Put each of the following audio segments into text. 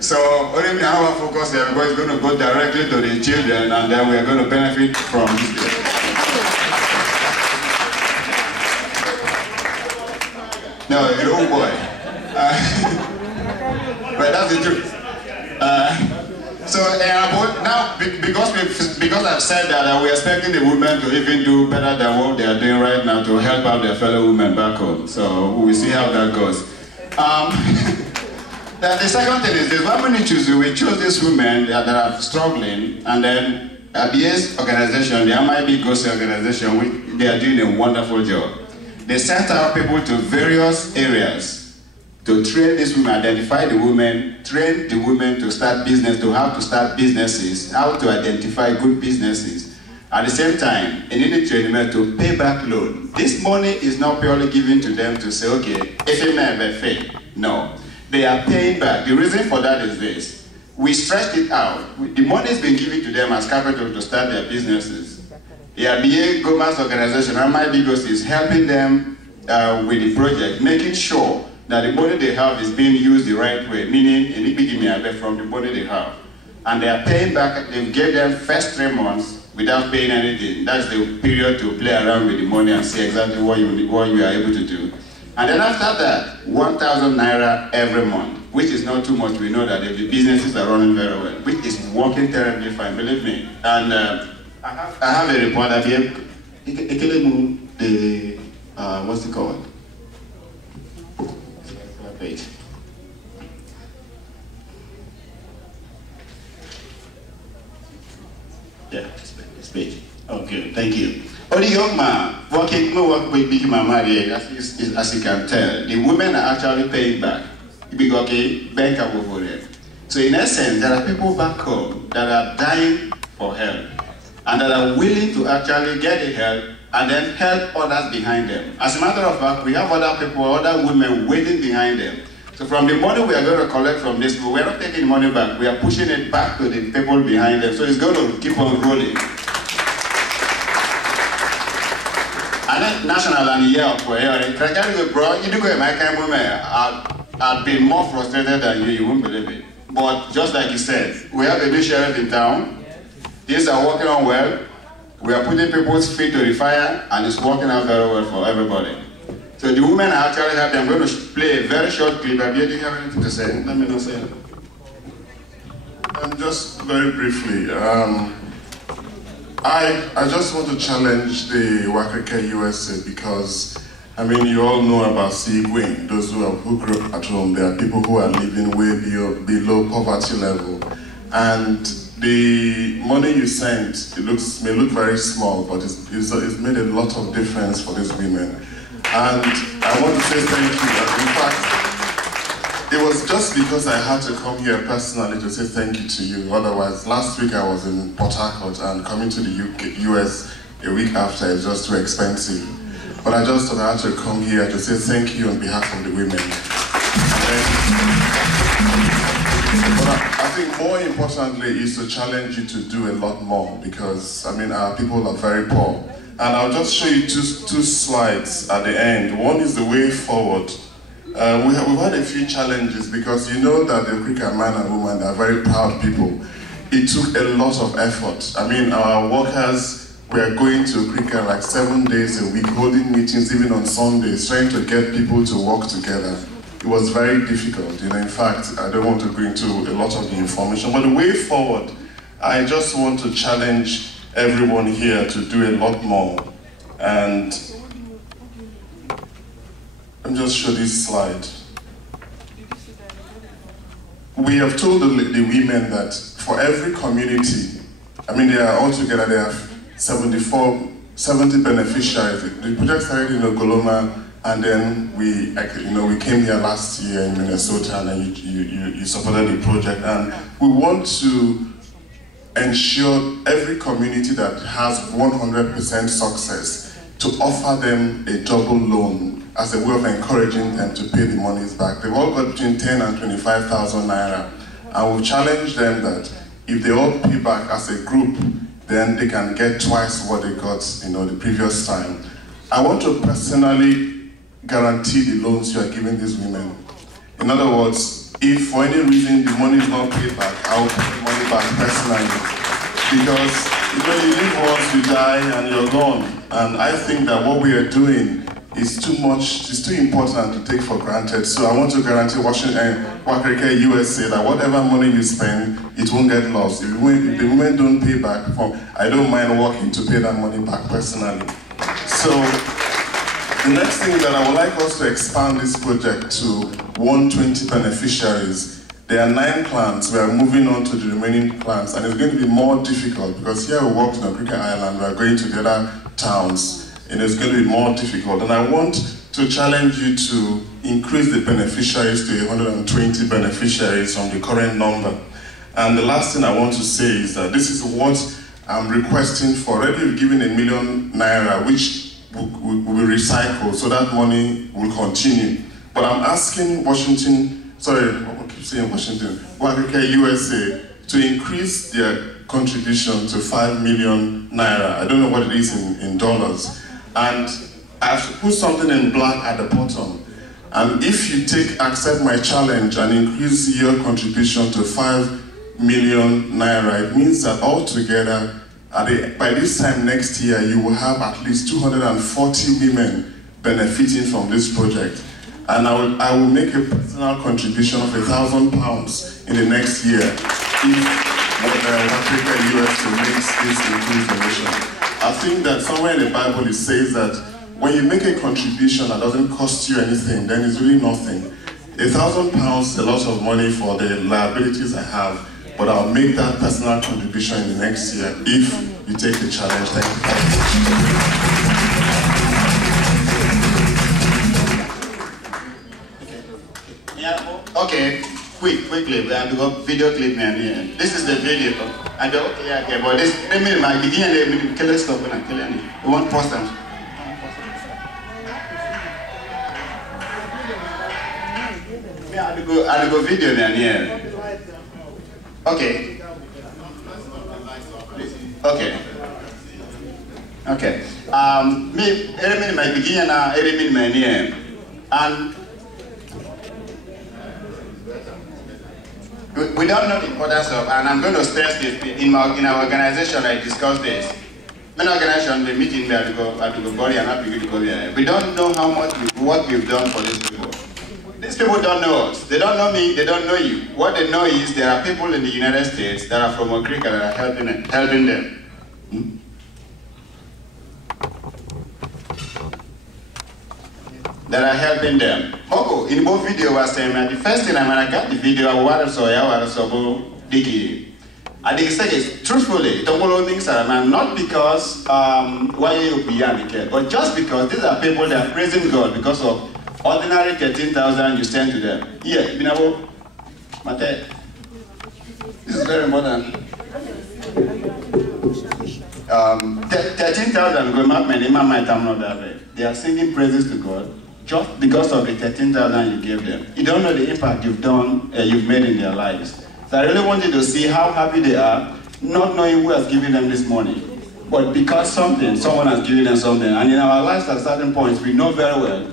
So only our focus here is going to go directly to the children, and then we are going to benefit from this. No, you don't boy. But that's the truth. So now, because I've said that we're expecting the women to even do better than what they are doing right now to help out their fellow women back home. So we'll see how that goes. The second thing is this: when we choose these women that are struggling, and then at the ACE organization, the MIB GOSI organization, they are doing a wonderful job. They sent out people to various areas to train these women, identify the women, train the women to start business, to how to start businesses, how to identify good businesses. At the same time, they need training to pay back loan. This money is not purely given to them to say, okay, if it may be fair. No, they are paying back. The reason for that is this: we stretched it out. The money has been given to them as capital to start their businesses. The ABA government organization, MIB GOSI, is helping them with the project, making sure that the money they have is being used the right way, meaning from the money they have. And they are paying back. They gave them first 3 months without paying anything. That's the period to play around with the money and see exactly what you are able to do. And then after that, 1,000 naira every month, which is not too much. We know that the businesses are running very well, which is working terribly fine, believe me. And I have a report that the what's it called? Page. Yeah, this page. Okay, thank you. Only young man working with Big Mama, as you can tell, the women are actually paying back. Big okay, bank over it. So in essence, there are people back home that are dying for help and that are willing to actually get the help and then help others behind them. As a matter of fact, we have other people, other women waiting behind them. So from the money we are going to collect from this, we are not taking money back, we are pushing it back to the people behind them. So it's going to keep on rolling. And then national and year for here, bro, you do go my kind of women, I'd be more frustrated than you won't believe it. But just like you said, we have a new sheriff in town, things are working on well. We are putting people's feet to the fire, and it's working out very well for everybody. So the women are actually happy. I'm going to play a very short clip. Do you have anything to say? Let me know, say it. Just very briefly, I just want to challenge the Wakeke USA because, I mean, you all know about Sigwin, those who grew up at home. There are people who are living way below poverty level. And the money you sent, may look very small, but it's made a lot of difference for these women. And I want to say thank you. In fact, it was just because I had to come here personally to say thank you to you. Otherwise, last week I was in Port Harcourt, and coming to the US a week after is just too expensive. But I just thought I had to come here to say thank you on behalf of the women. But I think more importantly is to challenge you to do a lot more because, I mean, our people are very poor. And I'll just show you two slides at the end. One is the way forward. We've had a few challenges because you know that the Krika man and woman are very proud people. It took a lot of effort. I mean, our workers were going to Krika like 7 days a week, holding meetings even on Sundays, trying to get people to work together. It was very difficult. You know, in fact, I don't want to go into a lot of the information, but the way forward, I just want to challenge everyone here to do a lot more. And let me just show this slide. We have told the women that for every community, I mean, they are all together, they have 70 beneficiaries. The project started in Ogoloma, and then we came here last year in Minnesota, and then you supported the project. And we want to ensure every community that has 100% success to offer them a double loan as a way of encouraging them to pay the monies back. They've all got between 10 and 25,000 naira, and we've challenged them that if they all pay back as a group, then they can get twice what they got, the previous time. I want to personally guarantee the loans you are giving these women. In other words, if for any reason the money is not paid back, I'll pay the money back personally. Because you live once, you die, and you're gone. And I think that what we are doing is too much, it's too important to take for granted. So I want to guarantee Wakrika USA that whatever money you spend, it won't get lost. If the women don't pay back, I don't mind working to pay that money back personally. So the next thing is that I would like us to expand this project to 120 beneficiaries. There are 9 clans. We are moving on to the remaining clans, and it's going to be more difficult because here we worked in Okrika Island, we are going to the other towns, and it's going to be more difficult. And I want to challenge you to increase the beneficiaries to 120 beneficiaries from the current number. And the last thing I want to say is that this is what I'm requesting for. Already we've given ₦1 million, which will be recycled, so that money will continue. But I'm asking Washington, I keep saying Washington, Wakrika USA to increase their contribution to ₦5 million. I don't know what it is in dollars. And I've put something in black at the bottom. And if you accept my challenge and increase your contribution to ₦5 million, it means that altogether, by this time next year, you will have at least 240 women benefiting from this project. And I will make a personal contribution of £1,000 in the next year if Wakrika USA makes this increased donation. I think that somewhere in the Bible it says that when you make a contribution that doesn't cost you anything, then it's really nothing. £1,000 is a lot of money for the liabilities I have, but I'll make that personal contribution in the next year if you take the challenge. Thank you. Yeah, okay, quickly, we have to go video clip here. This is the video. And okay, but this, my beginning, they kill stop and kill any. We want post them. Yeah, I go video here. Okay. Okay. Okay. Me, every my beginning now, every my name, and we don't know the importance of, and I'm going to stress this in our organization. I discussed this. Many organizations we meet in there to go Bori and not to go there. We don't know how much what we've done for these people. These people don't know us. They don't know me. They don't know you. What they know is there are people in the United States that are from Okrika that are helping them. That are helping them. Moko, in both video was saying that the first thing I got the video I was so Diki. I think it's truthfully, not because why you be but just because these are people that are praising God because of ordinary 13,000 you send to them. Yeah, Binabo, Mate. This is very important. 13,000 they are singing praises to God just because of the 13,000 you gave them. You don't know the impact you've done, you've made in their lives. So I really want you to see how happy they are, not knowing who has given them this money, but because someone has given them something. And in our lives at certain points, we know very well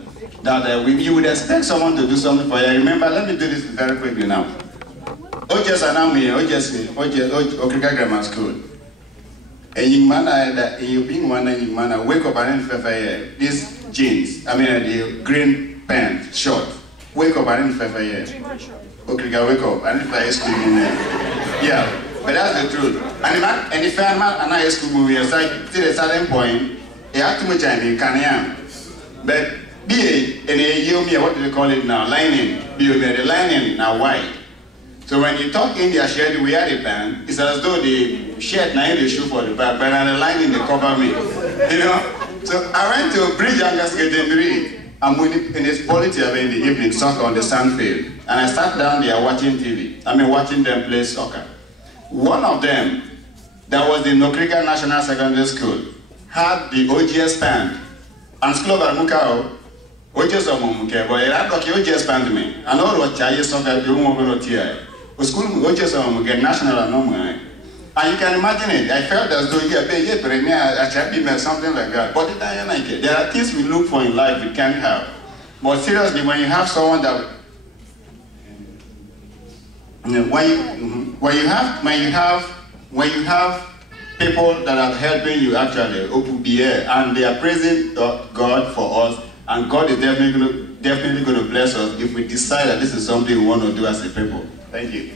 that you would expect someone to do something for you. Remember, let me do this very quickly now. Ojes Anami, Okrika Grammar School. A young man, you being one young man, wake up and then these jeans, the green pants, short. Wake up and then Okrika wake up and if I school in there. Yeah, but that's the truth. And if I'm an high school movie, it's like till a certain point, you have too much time in Kanyan. But be in a year, what do they call it now? Lining. The lining now white. So when you talk in their shirt, we had a band, it's as though the shirt now the shoe for the back, but on the lining they cover me. You know? So I went to Bridge Angus Getting I'm in this quality of in the evening soccer on the sandfield. And I sat down there watching TV. Watching them play soccer. One of them, that was the Okrika National Secondary School, had the OGS band. And School of Mukao, OGS of Mumuke, but I got the OGS band to me. I know what Chaye soccer do over TI. School OGS of Mumuke, national and normal. And you can imagine it. I felt as though I should be something like that. But there are things we look for in life we can't have. But seriously, when you have someone that When you have people that are helping you actually, OPBA, and they are praising God for us, and God is definitely going to bless us if we decide that this is something we want to do as a people. Thank you.